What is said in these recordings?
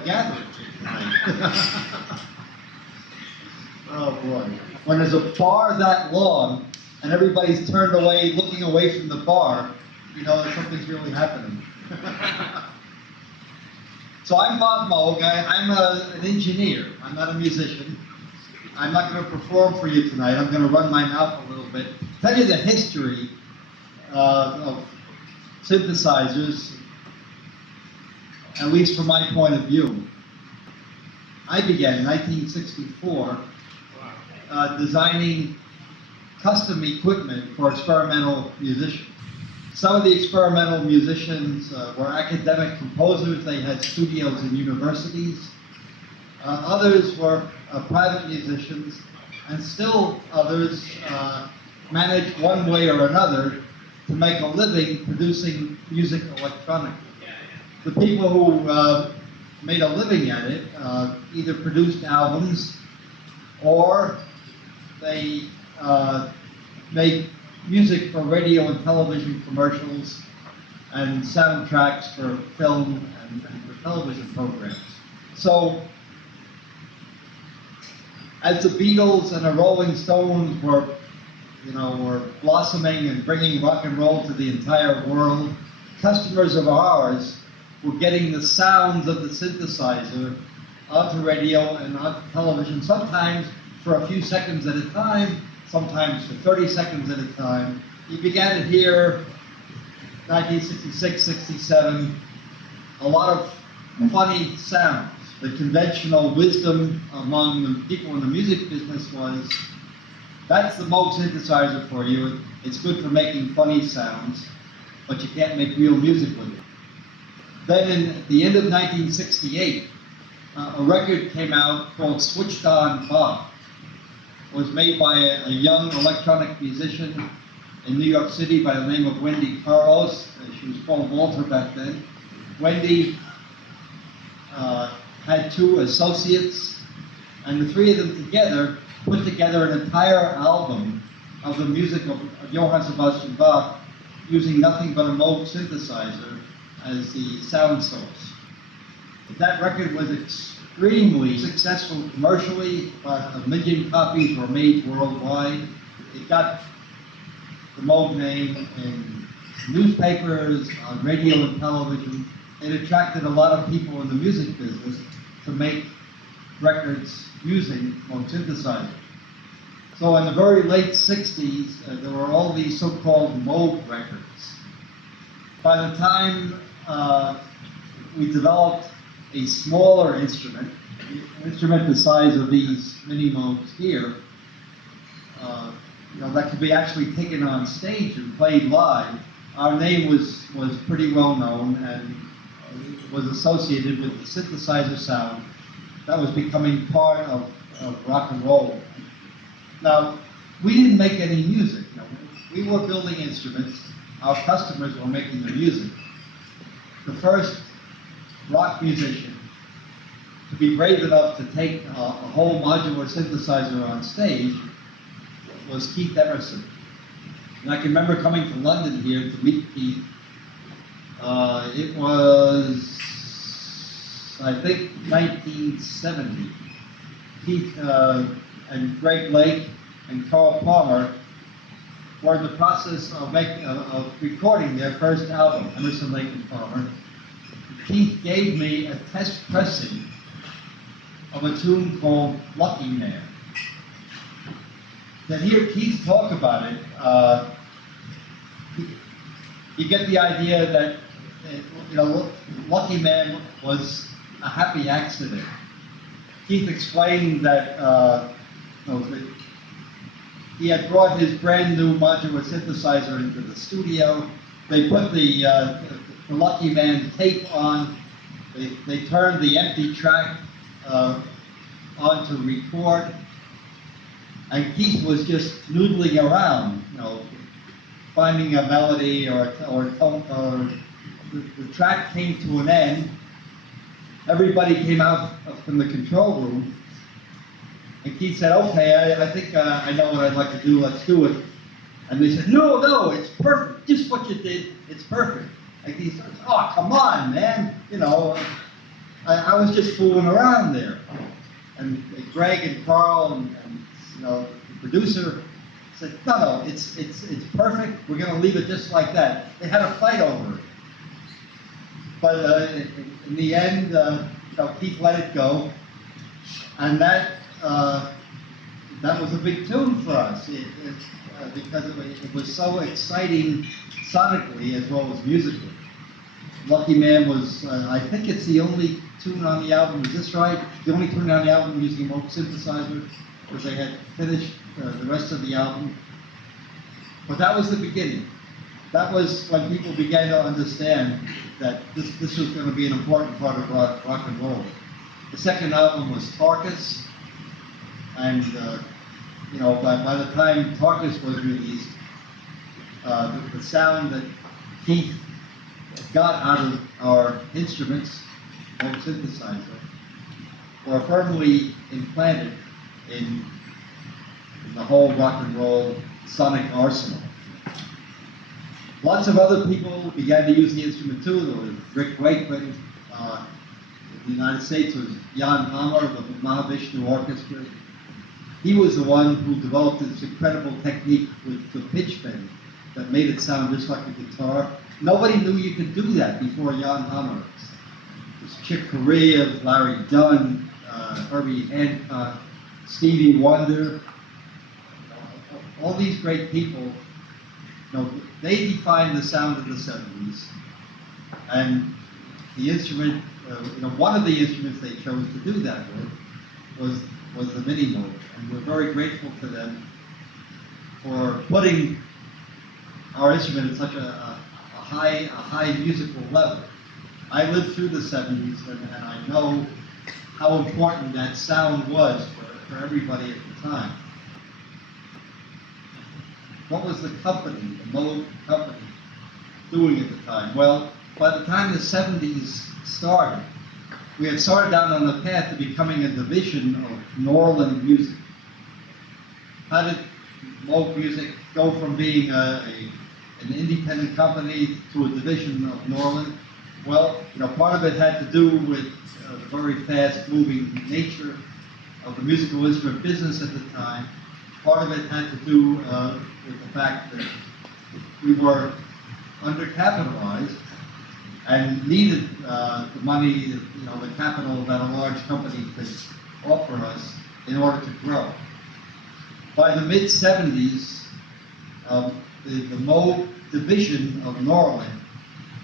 a gathering tonight. Oh boy. When there's a bar that long and everybody's turned away, looking away from the bar, you know that something's really happening. So I'm Bob Moog. I'm an engineer. I'm not a musician. I'm not going to perform for you tonight. I'm going to run my mouth a little bit. Tell you the history of synthesizers, at least from my point of view. I began in 1964 designing custom equipment for experimental musicians. Some of the experimental musicians were academic composers. They had studios in universities. Others were private musicians, and still others managed one way or another to make a living producing music electronically. The people who made a living at it either produced albums or they made music for radio and television commercials and soundtracks for film and for television programs. So, as the Beatles and the Rolling Stones were blossoming and bringing rock and roll to the entire world, customers of ours were getting the sounds of the synthesizer onto radio and onto television, sometimes for a few seconds at a time, sometimes for 30 seconds at a time. You began to hear, 1966, 67, a lot of funny sounds. The conventional wisdom among the people in the music business was, that's the Moog synthesizer for you. It's good for making funny sounds, but you can't make real music with it. Then at the end of 1968, a record came out called Switched On Bob. It was made by a young electronic musician in New York City by the name of Wendy Carlos. She was called Walter back then. Wendy had two associates, and the three of them together put together an entire album of the music of Johann Sebastian Bach using nothing but a Moog synthesizer as the sound source. That record was extremely successful commercially. About 1 million copies were made worldwide. It got the Moog name in newspapers, on radio and television. It attracted a lot of people in the music business to make records using Moog synthesizers. So in the very late 60s, there were all these so-called Moog records. By the time we developed a smaller instrument, an instrument the size of these mini Moogs here, that could be actually taken on stage and played live. Our name was pretty well known and was associated with the synthesizer sound that was becoming part of rock and roll. Now, we didn't make any music. We were building instruments. Our customers were making the music. The first rock musician to be brave enough to take a whole modular synthesizer on stage was Keith Emerson. And I can remember coming to London here to meet Keith. It was, I think, 1970. Keith and Greg Lake and Carl Palmer were in the process of recording their first album, Emerson, Lake and Palmer. Keith gave me a test pressing of a tune called Lucky Man. To hear Keith talk about it, you get the idea that Lucky Man was a happy accident. Keith explained that he had brought his brand new modular synthesizer into the studio. They put the Lucky Man tape on. They turned the empty track on to record. And Keith was just noodling around, finding a melody or the track came to an end. Everybody came out from the control room, and Keith said, "Okay, I think I know what I'd like to do. Let's do it." And they said, "No, it's perfect. Just what you did, it's perfect." And Keith said, "Oh, come on, man, I was just fooling around there. And Greg and Carl and the producer said, no, it's perfect. We're going to leave it just like that. They had a fight over it. But in the end, Keith let it go. And that was a big tune for us because it was so exciting sonically as well as musically. Lucky Man was, I think it's the only tune on the album, is this right? The only tune on the album using a Moog synthesizer, because they had finished the rest of the album. But that was the beginning. That was when people began to understand that this was going to be an important part of rock and roll. The second album was Tarkus, and by the time Tarkus was released, the sound that Keith got out of our instruments, Moog synthesizer, were firmly implanted in the whole rock and roll sonic arsenal. Lots of other people began to use the instrument too. There was Rick Wakeman. In the United States was Jan Hammer of the Mahavishnu Orchestra. He was the one who developed this incredible technique with the pitch bend that made it sound just like a guitar. Nobody knew you could do that before Jan Hammer. It was Chick Corea, Larry Dunn, Herbie Hancock, Stevie Wonder. All these great people, they defined the sound of the 70s. And the instrument, one of the instruments they chose to do that with was the Mini Moog. And we're very grateful to them for putting our instrument at such a high musical level. I lived through the 70s, and I know how important that sound was for everybody at the time. What was the company, the Moog company, doing at the time? Well, by the time the 70s started, we had started down on the path to becoming a division of Norland Music. How did Moog Music go from being an independent company to a division of Norland? Well, part of it had to do with the very fast-moving nature of the musical instrument business at the time. Part of it had to do with the fact that we were undercapitalized and needed the money, the capital that a large company could offer us in order to grow. By the mid-70s, the Moog division of Norland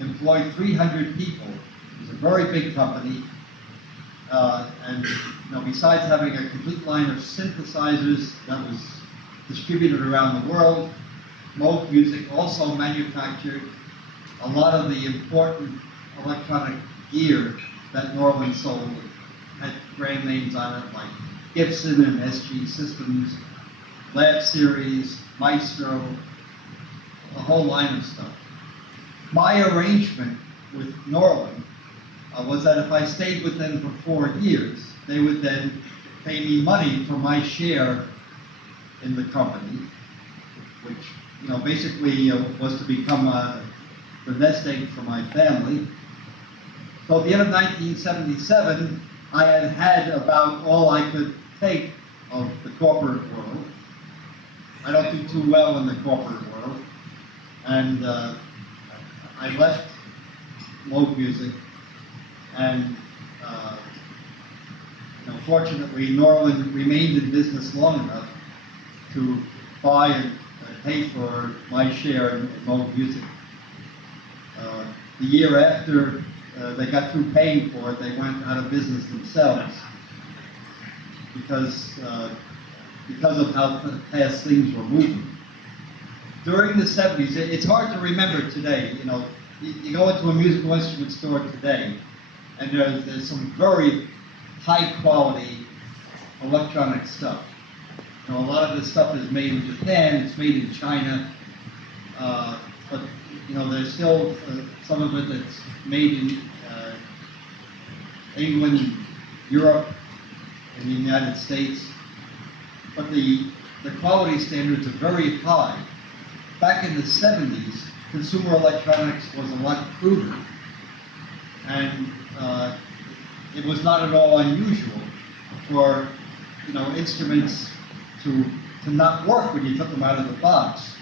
employed 300 people. It was a very big company. And besides having a complete line of synthesizers that was distributed around the world, Moog Music also manufactured a lot of the important electronic gear that Norland sold. It had brand names on it like Gibson and SG Systems, Lab Series, Maestro, a whole line of stuff. My arrangement with Norland was that if I stayed with them for 4 years, they would then pay me money for my share in the company, which basically was to become the nest egg for my family. So at the end of 1977, I had about all I could take of the corporate world. I don't do too well in the corporate world, and I left Moog Music. And fortunately, Norland remained in business long enough to buy and pay for my share in Moog Music. The year after they got through paying for it, they went out of business themselves because of how fast things were moving. During the 70s, it's hard to remember today. You go into a musical instrument store today, and there's some very high-quality electronic stuff. A lot of this stuff is made in Japan, it's made in China, but there's still some of it that's made in England, Europe, and the United States. But the quality standards are very high. Back in the 70s, consumer electronics was a lot cruder. And it was not at all unusual for, instruments to not work when you took them out of the box.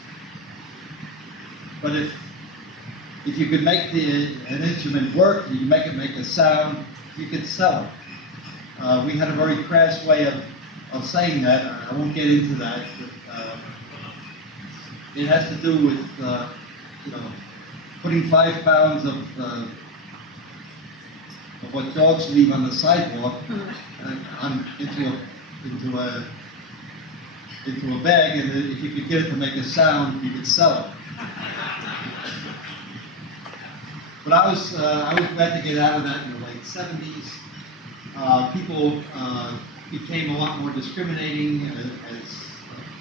But if you could make an instrument work, you could make it make a sound, you could sell it. We had a very crass way of saying that. I won't get into that. But, it has to do with putting 5 pounds of what dogs leave on the sidewalk into a bag, and if you could get it to make a sound, you could sell it. But I was glad to get out of that in the late 70s. People became a lot more discriminating as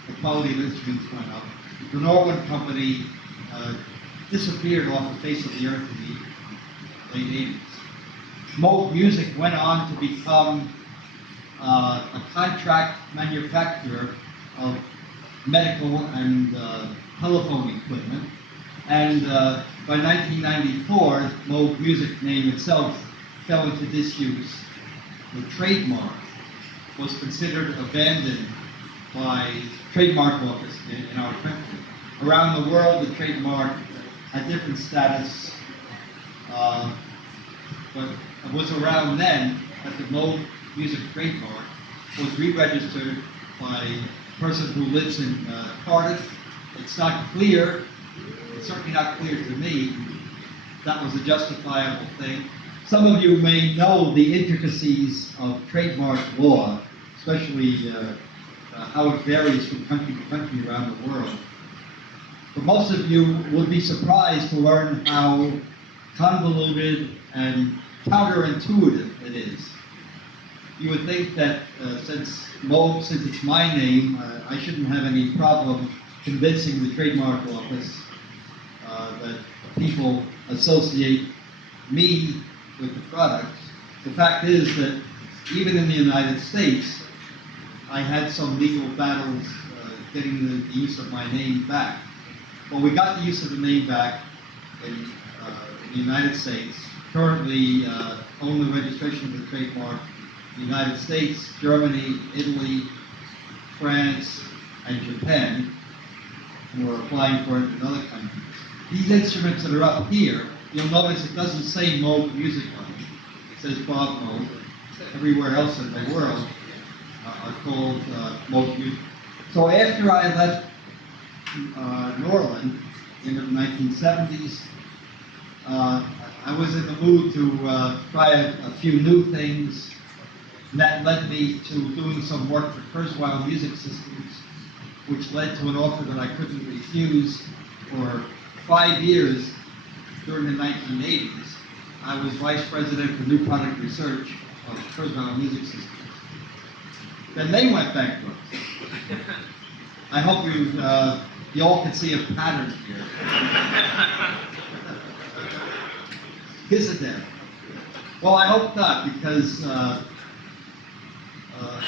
the quality of instruments went up. The Norwood Company disappeared off the face of the earth in the late 80s. Moog Music went on to become a contract manufacturer of medical and telephone equipment. And by 1994, Moog Music name itself fell into disuse. The trademark was considered abandoned by trademark office in our country. Around the world, the trademark had different status, but it was around then that the Moog Music trademark was re-registered by a person who lives in Cardiff. It's not clear, it's certainly not clear to me, that was a justifiable thing. Some of you may know the intricacies of trademark law, especially how it varies from country to country around the world. But most of you would be surprised to learn how convoluted and counterintuitive it is. You would think that since it's my name, I shouldn't have any problem convincing the trademark office that people associate me with the product. The fact is that even in the United States, I had some legal battles getting the use of my name back. Well, we got the use of the name back in the United States. Currently, own the registration of the trademark in the United States, Germany, Italy, France, and Japan. And we're applying for it in other countries. These instruments that are up here, you'll notice it doesn't say Moog Music on it. It says Bob Moog. Everywhere else in the world are called Moog Music. So after I left Norland in the 1970s, I was in the mood to try a few new things. And that led me to doing some work for Kurzweil Music Systems, which led to an offer that I couldn't refuse. For 5 years during the 1980s, I was vice president for new product research of Kurzweil Music Systems. Then they went bankrupt. I hope you all can see a pattern here. Is it there? Well, I hope not, because a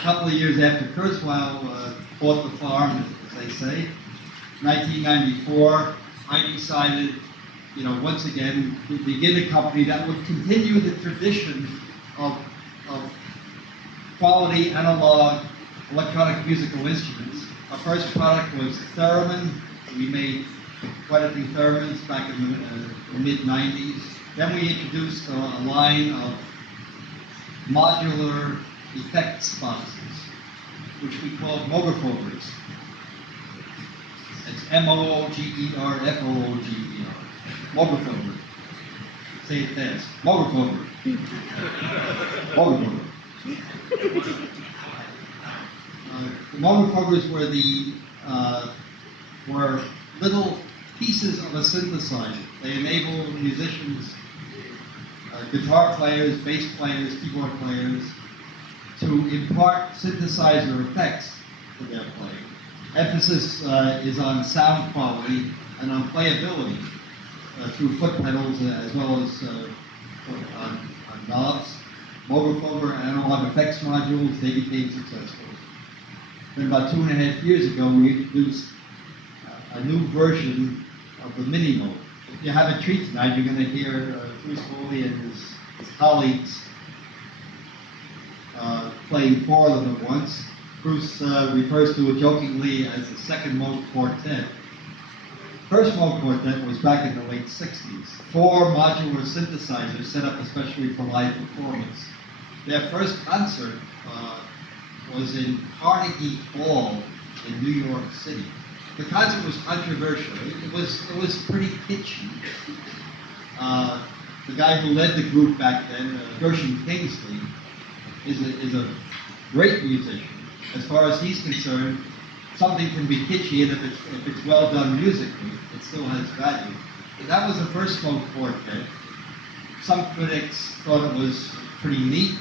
couple of years after Kurzweil bought the farm, as they say, 1994, I decided, once again, to begin a company that would continue the tradition of quality analog electronic musical instruments. Our first product was theremin. We made quite a few theremins back in the mid-90s. Then we introduced a line of modular effects boxes, which we called Moogfest. It's Moogfest. Moogfest. Say it fast. Moogfest. Moogfest. The Moogfest were little pieces of a synthesizer. They enable musicians, guitar players, bass players, keyboard players, to impart synthesizer effects to their playing. Emphasis is on sound quality and on playability through foot pedals as well as on knobs. Moogfest analog effects modules, they became successful. Then about 2.5 years ago, we introduced a new version of the Mini Moog. If you have a treat tonight, you're going to hear Bruce Foley and his colleagues playing four of them at once. Bruce refers to it jokingly as the second Moog quartet. First Moog quartet was back in the late 60s. Four modular synthesizers set up especially for live performance. Their first concert was in Carnegie Hall in New York City. The concert was controversial. It was pretty kitschy. The guy who led the group back then, Gershon Kingsley, is a great musician. As far as he's concerned, something can be kitschy, and if it's well done musically, it still has value. But that was the first Moog quartet. Some critics thought it was pretty neat.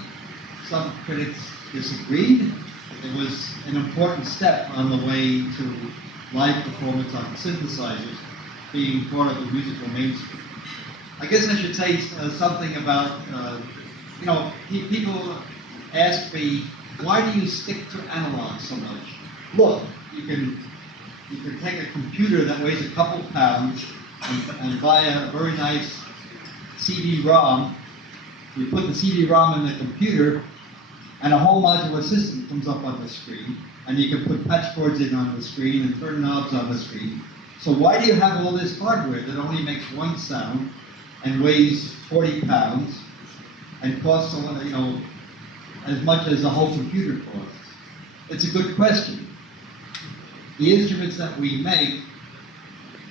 Some critics disagreed. It was an important step on the way to live performance on synthesizers being part of the musical mainstream. I guess I should say something about, people ask me, why do you stick to analog so much? Look, you can take a computer that weighs a couple pounds and buy a very nice CD-ROM. You put the CD-ROM in the computer, and a whole modular system comes up on the screen, and you can put patch cords in on the screen and turn knobs on the screen. So why do you have all this hardware that only makes one sound and weighs 40 pounds and costs as much as a whole computer costs? It's a good question. The instruments that we make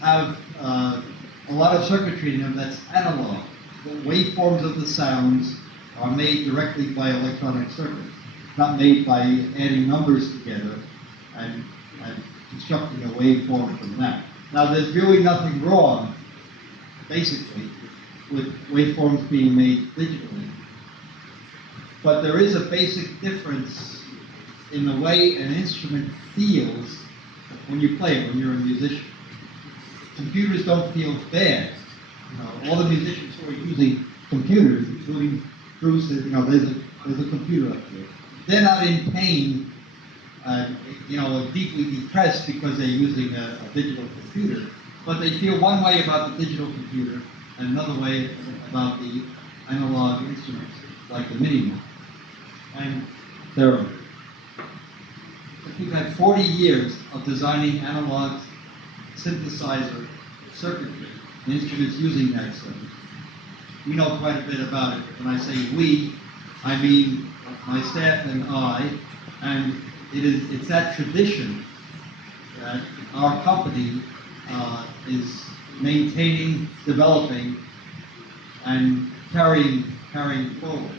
have a lot of circuitry in them that's analog. The waveforms of the sounds are made directly by electronic circuits, not made by adding numbers together and constructing a waveform from that. Now, there's really nothing wrong, basically, with waveforms being made digitally. But there is a basic difference in the way an instrument feels when you play it, when you're a musician. Computers don't feel bad. All the musicians who are using computers, including Bruce, there's a computer up there. They're not in pain, deeply depressed because they're using a digital computer, but they feel one way about the digital computer and another way about the analog instruments, like the Moog. And we've had 40 years of designing analog synthesizer circuitry and instruments using that circuit. We know quite a bit about it. When I say we, I mean my staff and I, and it's that tradition that our company is maintaining, developing, and carrying forward.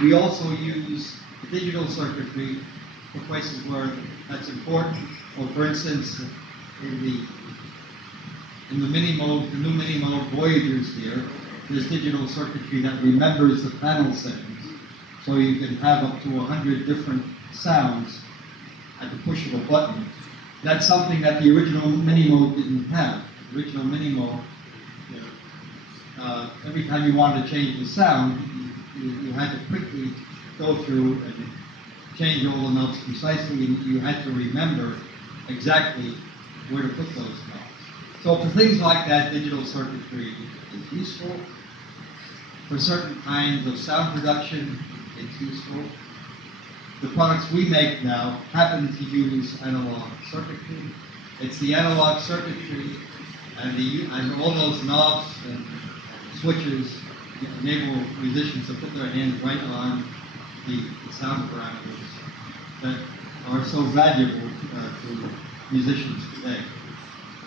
We also use digital circuitry for places where that's important. Well, for instance, in the Mini-Moog, the new Mini-Moog Voyagers here, there's digital circuitry that remembers the panel settings. So you can have up to 100 different sounds at the push of a button. That's something that the original Mini-Moog didn't have. The original Mini-Moog, every time you wanted to change the sound, you had to quickly go through and change all the knobs precisely, and you had to remember exactly where to put those knobs. So for things like that, digital circuitry is useful. For certain kinds of sound production, it's useful. The products we make now happen to use analog circuitry. It's the analog circuitry and all those knobs and switches enable musicians to put their hands right on the sound parameters that are so valuable to musicians today.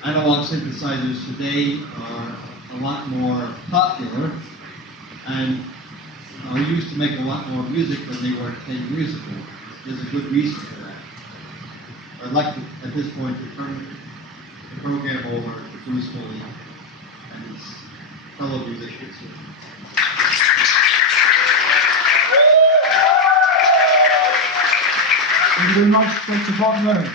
Analog synthesizers today are a lot more popular and are used to make a lot more music than they were 10 years ago. There's a good reason for that. I'd like to, at this point, to turn the program over to Bruce Foley and his fellow musicians here. Thank you very much, Dr. Faulkner.